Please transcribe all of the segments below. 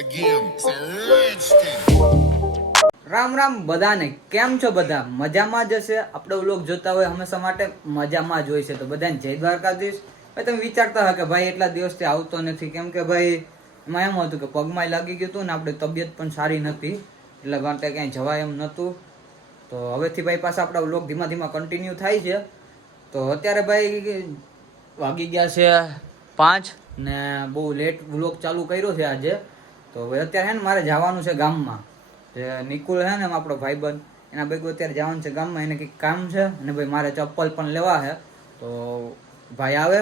again. It's a rich thing. Ram Ram બધાને, કેમ છો બધા? મજામાં જ હશે. આપણે વ્લોગ જોતા હોય હંમેશા માટે મજામાં જ હોય છે. તો બધાને જય દ્વારકાધીશ. ભાઈ તમે વિચારતા હોય કે ભાઈ એટલા દિવસથી આવતો નથી, કેમ કે ભાઈ એમાં એમ હતું કે પગમાં લાગી ગયું હતું ને આપણી તબિયત પણ સારી નથી, એટલે માટે ક્યાંય જવાય એમ નહોતું. તો હવેથી ભાઈ પાછા આપણા વ્લોગ ધીમા ધીમા કન્ટિન્યુ થાય છે. તો અત્યારે ભાઈ વાગી ગયા છે 5 ને બહુ લેટ વ્લોગ ચાલુ કર્યો છે આજે. તો હવે અત્યારે છે ને મારે જવાનું છે ગામમાં. જે નિકુલ છે ને આપણો ભાઈબંધ, એના ભેગું અત્યારે જવાનું છે ગામમાં. એને કંઈક કામ છે અને ભાઈ મારે ચપ્પલ પણ લેવા છે. તો ભાઈ આવે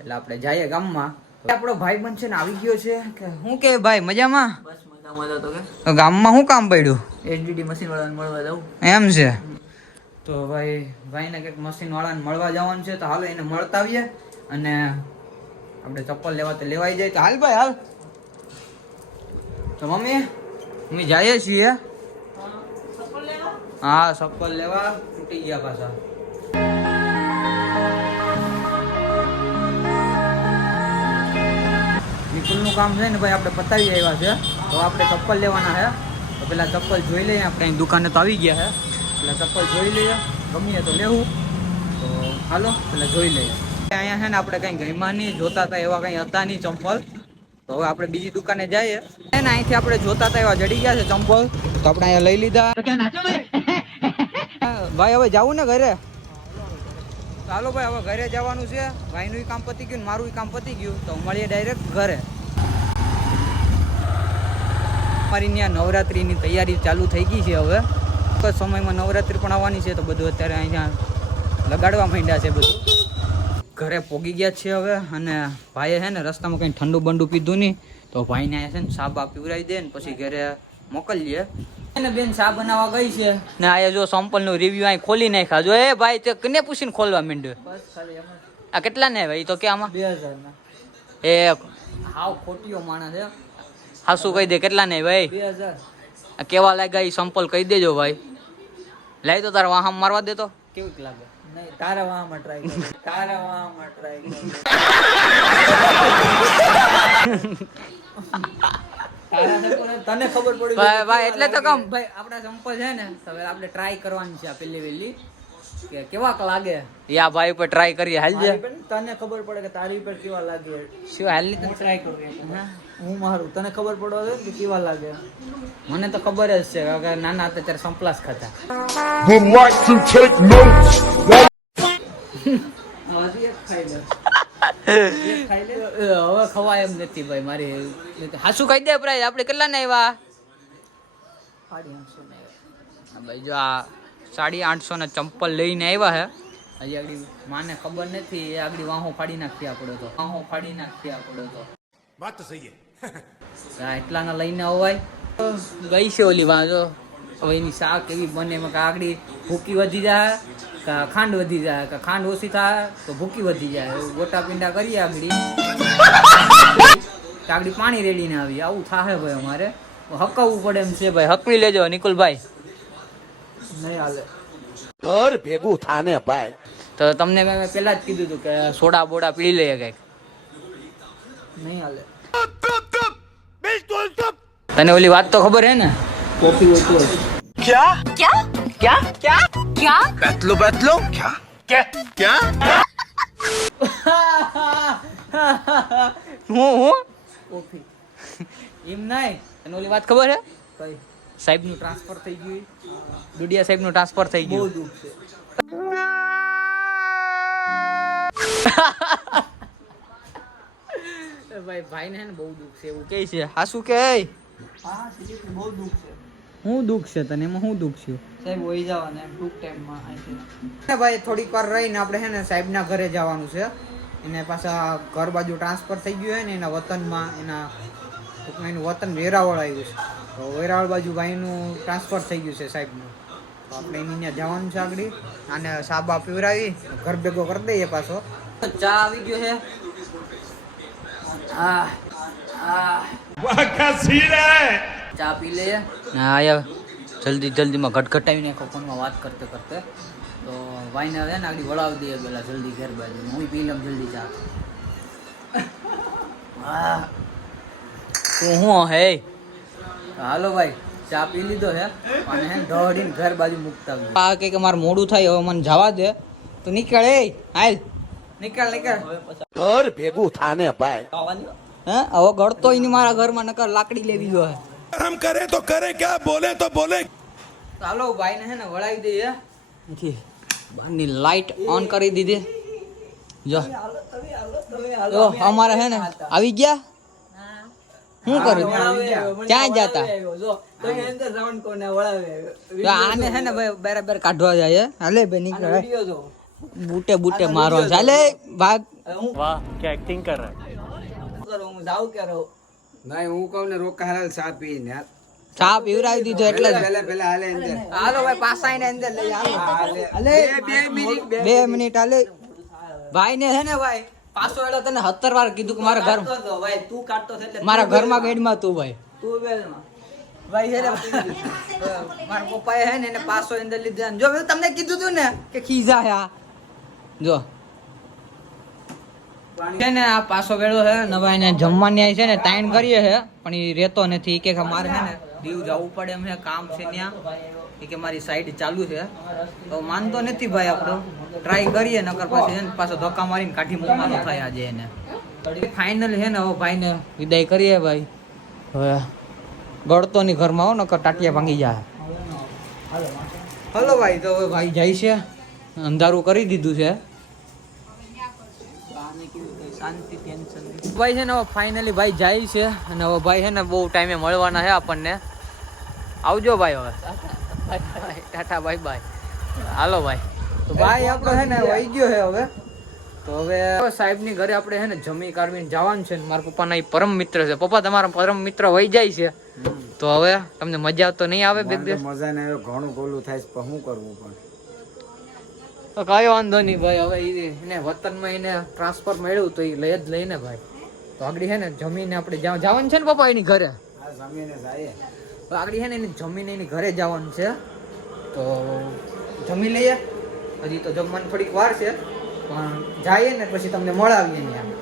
એટલે આપણે જઈએ ગામમાં. આપણો ભાઈબંધ છે ને આવી ગયો છે કે શું કે ભાઈ મજામાં? બસ મજામાં હતો કે તો ગામમાં શું કામ પડ્યું? એચડીડી મશીન વાળાને મળવા જાઉં. એમ છે. તો ભાઈને કંઈક મશીન વાળાને મળવા જવાનું છે. તો હાલો એને મળતા આવીએ અને આપણે ચપ્પલ લેવા તો લેવાઈ જાય. તો હાલ ભાઈ હાલ. તો મમ્મી અમે જઈએ છીએ. હા ચપ્પલ લેવા તૂટી ગયા પાછા. નિકુલનું કામ છે ને ભાઈ આપણે પતાવી આવ્યા છે. તો આપણે ચપ્પલ લેવાના છે. તો પેલા ચપ્પલ જોઈ લઈએ. આપણે અહીં દુકાને તો આવી ગયા છે. પેલા ચપ્પલ જોઈ લઈએ, ગમીએ તો લેવું. તો હાલો પેલા જોઈ લઈએ. અહીંયા છે ને આપણે કંઈ ગઈમાં નહીં, જોતા હતા એવા કંઈ હતા નહીં ચંપલ. તો હવે આપણે બીજી દુકાને જઈએ. અહીંથી આપણે જોતા હતા એવા જડી ગયા છે ચંપલ. તો આપણે અહીંયા લઈ લીધા. ભાઈ હવે જવું ને ઘરે. ચાલો ભાઈ હવે ઘરે જવાનું છે. ભાઈનું કામ પતી ગયું, મારું કામ પતી ગયું. તો મળીએ ડાયરેક્ટ ઘરે. અમારી ત્યાં નવરાત્રિની તૈયારી ચાલુ થઈ ગઈ છે. હવે ટૂંક સમયમાં નવરાત્રિ પણ આવવાની છે. તો બધું અત્યારે અહીંયા લગાડવા માંડ્યા છે બધું. ઘરે પોગી ગયા છે હવે. અને ભાઈએ છે ને રસ્તામાં કંઈ ઠંડુ બંડુ પીધું નહીં. તો ભાઈને અહીંયા છે ને સાબા પીવરાવી દે ને પછી ઘરે મોકલીએ. એને બેન ચા બનાવવા ગઈ છે ને આ જો સેમ્પલ નું રિવ્યુ અહીં ખોલી નાખ્યા. જો એ ભાઈ તે કને પૂછીને ખોલવા માંડ્યો. બસ ખાલી એમ આ કેટલા ને ભાઈ? તો કે આમાં 2000 ના એ હાવ ખોટીયો માણસ છે. હાસુ કહી દે કેટલા ને ભાઈ? 2000 આ કેવા લાગ્યા એ સેમ્પલ કહી દેજો ભાઈ. લાઈ તો તારા વાહમ મારવા દે તો કેવું લાગે? નહીં તારા વાહમાં ટ્રાય કર. તારા વાહમાં ટ્રાય કર. તને ખબર પડી ભાઈ એટલે તો કમ ભાઈ આપડા સેમ્પલ છે ને હવે આપણે ટ્રાય કરવાની છે પેલી વેલી કે કેવાક લાગે. યા ભાઈ ઉપર ટ્રાય કરીએ. હાલ જે તને ખબર પડે કે તારી ઉપર કેવા લાગે. શું હાલ ની તને ટ્રાય કરું હું મારું. તને ખબર પડવા દે કે કેવા લાગે. મને તો ખબર જ છે કે નાના હતા ત્યારે સંપલાસ ખાતા. Would like to take notes. હજી એક ખાઈ લે. હવે ખવાય એમ નથી ભાઈ મારી. હાસુ કહી દે પ્રાઇસ આપણે કેટલા ને આવ્યા? 850 ને ભાઈ જો આ 850 ના ચંપલ લઈને આવ્યા હે. હજી આગળ માને ખબર નથી. એ આગળ વાહો ફાડી નાખી આપણો તો. વાહો ફાડી નાખી આપણો તો. વાત તો સહી હે. એટલાના લઈને અવાય ગઈ છે ઓલી વાં જો. હવે એની શાક એવી બને એમાં કાગડી ભૂકી વધી જાય કા ખાંડ વધી જાય કા ખાંડ ઓછી થાય તો ભૂકી વધી જાય. ગોટા પીંડા કરીએ આગળી કાગડી પાણી રેડીને આવી. આવું થાય ભાઈ અમારે. હકાવવું પડે એમ છે ભાઈ. હકવી લેજો નિકુલભાઈ. નહીં હાલે. ઘર ભેગું થાને ભાઈ. તો તમને મેં પહેલા જ કીધું હતું કે સોડા બોડા પી લઈએ કંઈક. નહીં હાલે. તને ઓલી વાત તો ખબર હે ને? કોફી ઓછું હશે. क्या क्या क्या क्या क्या बैतलो बैतलो क्या क्या હું કોફી એમ નહીં. તને ઓલી વાત ખબર હે? કઈ સાહેબ નું ટ્રાન્સફર થઈ ગયું. દુડિયા સાહેબ નું ટ્રાન્સફર થઈ બહુ ગયું. દુઃખ છે. ભાઈ ભાઈ ને બહુ દુઃખ છે એવું કે છે. હા શું કે હા સીરિયસલી બહુ દુઃખ છે. હું દુઃખ છે તને? એમાં હું દુઃખ છે? સાહેબ વહી જવાના એમ ટૂંક ટાઈમમાં અહીંથી. ભાઈ થોડીક વાર રહીને આપણે છે ને સાહેબના ઘરે જવાનું છે. એને પાછા ઘર બાજુ ટ્રાન્સફર થઈ ગયું હોય ને એના વતનમાં. એનું વતન વેરાવળ આવ્યું છે. તો વેરાવળ બાજુ ભાઈનું ટ્રાન્સફર થઈ ગયું છે સાહેબનું. તો આપણે એની ત્યાં જવાનું છે આગળ. આને સાબા પીવરાવી ઘર ભેગો કરી દઈએ પાછો. ચા આવી ગયો છે. ચા પી લઈએ. હા યાર જલ્દીમાં ઘટઘટાવી નાખો ફોનમાં વાત કરતે કરતે. તો ભાઈને હવે ને આગળ વળાવી દઈએ પેલા જલ્દી ઘર બાજુ. હું પી લઉં જલ્દી ચા. તું હું હે હાલો ભાઈ ચા પી લીધો છે અને હે દોડીને ઘર બાજુ મૂકતા આ કે મારે મોડું થાય હવે મને જવા દે તો નીકળ એ હાલ નીકળ ઘર ભેગું થાને ભાઈ હે હવે ગળતો નહીં મારા ઘરમાં નકર લાકડી લેવી જોઈએ हम करे तो करे क्या बोले तो बोले હાલો ભાઈ ને હે ને વળાવી દઈએ બહારની લાઈટ ઓન કરી દીધી જો અમારે હે ને આવી ગયા શું કર્યું ક્યાં જતા આને હે ને ભાઈ બરાબર કાઢવા જાય હાલે ભાઈ નીકળે બૂટે મારવા ચાલે ભાગ वाह क्या एक्टिंग कर रहा है નહીં હું કહું ને રોકા હાલ ચા પીને ચા પીવરાવી દીધો એટલે જ. પેલા હાલે અંદર હાલો ભાઈ પાછા આઈને અંદર લઈ આવો હાલે 2 મિનિટ હાલે ભાઈ ને છે ને ભાઈ પાછો એલો તને 17 વાર કીધું કે મારા ઘર ભાઈ તું કાઢતો છે એટલે મારા ઘરમાં ગેડમાં તું ભાઈ તું બેલમાં ભાઈ છે ને મારા પપ્પાએ છે ને એને પાછો અંદર લીધા જો મેં તમને કીધું તું ને કે ખીજા હે આ જો છે ને આ પાછો વેળો છે ને ભાઈ ને જમવાની આવી છે ને ટાઈમ કરીએ છે પણ એ રહેતો નથી કે મારે છે ને દીવ જવું પડે એમ છે કામ છે ત્યાં કે મારી સાઈડ ચાલુ છે તો માનતો નથી ભાઈ આપણો ટ્રાય કરીએ નકર પછી છે ને પાછો ધક્કા મારીને કાઢી મૂકવાનો થાય આજે એને ફાઇનલ છે ને હવે ભાઈને વિદાય કરીએ ભાઈ હવે ગળતો ની ઘરમાં હો નકર ટાટિયા ભાંગી જાય હલો ભાઈ તો હવે ભાઈ જાય છે અંધારું કરી દીધું છે ભાઈ છે ને હવે ફાઇનલી ભાઈ જાય છે અને હવે ભાઈ છે ને બહુ ટાઈમે મળવાના છે આપણને આવજો ભાઈ હવે ટાટા બાય બાય હાલો ભાઈ તો ભાઈ આપણો છે ને વહી ગયો છે હવે તો હવે સાહેબની ઘરે આપણે છે ને જમી કાઢવીને જવાનું છે મારા પપ્પાના એ પરમ મિત્ર છે પપ્પા તમારા પરમ મિત્ર વહી જાય છે તો હવે તમને મજા તો નહીં આવે બે દિવસ મજા ને ઘણું બોલું થાય પણ શું કરવું પણ તો કઈ વાંધો નહીં ભાઈ હવે એને વતનમાં એને ટ્રાન્સફર મળ્યું તો એ લઈ જ લઈને ભાઈ તો આગળ છે ને જમીને આપણે જવાનું છે ને પપ્પા એની ઘરે આ જમીને જાય આગળ છે ને એને જમીને એની ઘરે જવાનું છે તો જમી લઈએ હજી તો જમવાની થોડીક વાર છે પણ જઈએ ને પછી તમને મળાવીએ ત્યાં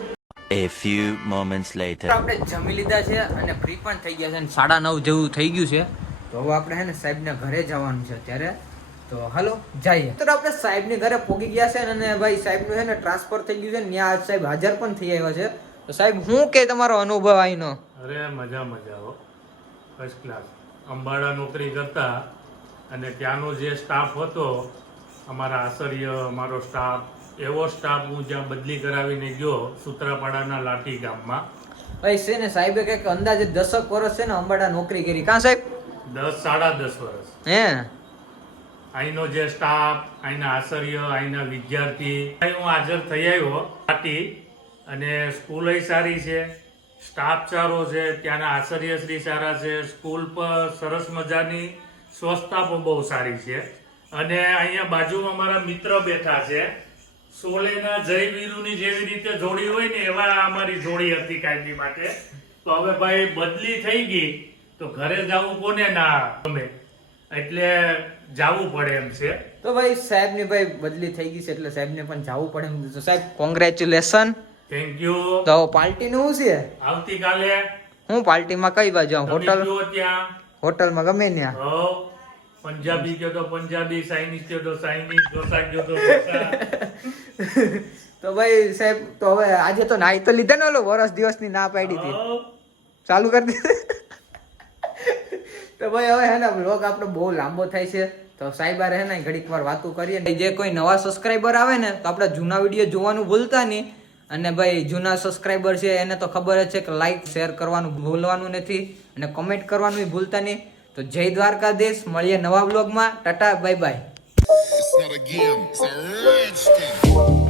A few moments later. આપણે જમી લીધા છે અને ફ્રી પણ થઈ ગયા છે અને 9:30 જેવું થઈ ગયું છે તો હવે આપણે છે ને સાહેબના ઘરે જવાનું છે અત્યારે તો હાલો જઈએ તો આપણે સાહેબની ઘરે પહોંચી ગયા છે અને ભાઈ સાહેબનું છે ને ટ્રાન્સફર થઈ ગયું છે ને ત્યાં આજ સાહેબ હાજર પણ થઈ આવ્યા છે તો સાહેબ શું કે તમારો અનુભવ આઈનો અરે મજા હો ફર્સ્ટ ક્લાસ અંબાડા નોકરી કરતા અને ત્યાંનો જે સ્ટાફ હતો અમારા આચાર્ય અમારો સ્ટાફ એવો સ્ટાફ હું જ્યાં બદલી કરાવીને ગયો સૂત્રાપાડાના લાઠી ગામમાં ભાઈ છે ને સાહેબે કંઈક અંદાજે 10 વર્ષ છે ને અંબાડા નોકરી કરી કાં સાહેબ 10-10.5 વર્ષ હે અહીંનો જે સ્ટાફ અહીંના આચાર્ય અહીંના વિદ્યાર્થી અહીં હું હાજર થઈ આવ્યો લાઠી અને સ્કૂલ સારી છે સ્ટાફ સારો છે ત્યાંના આચાર્યશ્રી સારા છે સ્કૂલ પર સરસ મજાની સ્વચ્છતા પણ બહુ સારી છે અને અહીંયા બાજુમાં મારા મિત્ર બેઠા છે સોલેના જયવીરુની જેવી રીતે જોડી હોય ને એવા અમારી જોડી હતી કાયમી માટે તો હવે ભાઈ બદલી થઈ ગઈ તો ઘરે જવું કોને ના ગમે એટલે જવું પડે એમ છે તો ભાઈ સાહેબની ભાઈ બદલી થઈ ગઈ છે એટલે સાહેબને પણ જવું પડે એમ તો સાહેબ કોંગ્રેચ્યુલેશન થેન્ક યુ તો પાર્ટીનું શું છે આવતીકાલે હું પાર્ટીમાં કઈ બાજુ હોટલ જો ત્યાં હોટલમાં ગમે ત્યાં હો પંજાબી કયો તો પંજાબી ચાઇનીઝ કયો તો ચાઇનીઝ ઢોસા કયો તો ઢોસા તો ભાઈ સાહેબ તો હવે આજે તો નાઈ તો લીધા ને ઓલો વર્ષ દિવસની ના પાડી હતી હો. ચાલુ કરી દીધી તો ભાઈ હવે હે ને વ્લોગ આપણો બહુ લાંબો થાય છે તો સાહેબ આરે હે ને ઘડીક વાર વાતું કરીએ ને જે કોઈ નવા સબસ્ક્રાઇબર આવે ને તો આપણા જૂના વિડીયો જોવાનું ભૂલતા નહીં અને ભાઈ જૂના સબસ્ક્રાઇબર છે એને તો ખબર જ છે કે લાઈક શેર કરવાનું ભૂલવાનું નથી અને કમેન્ટ કરવાનું ભૂલતા નહીં તો જય દ્વારકાધીશ મળીએ નવા વ્લોગમાં Tata bye bye It's not a game, it's a rich thing.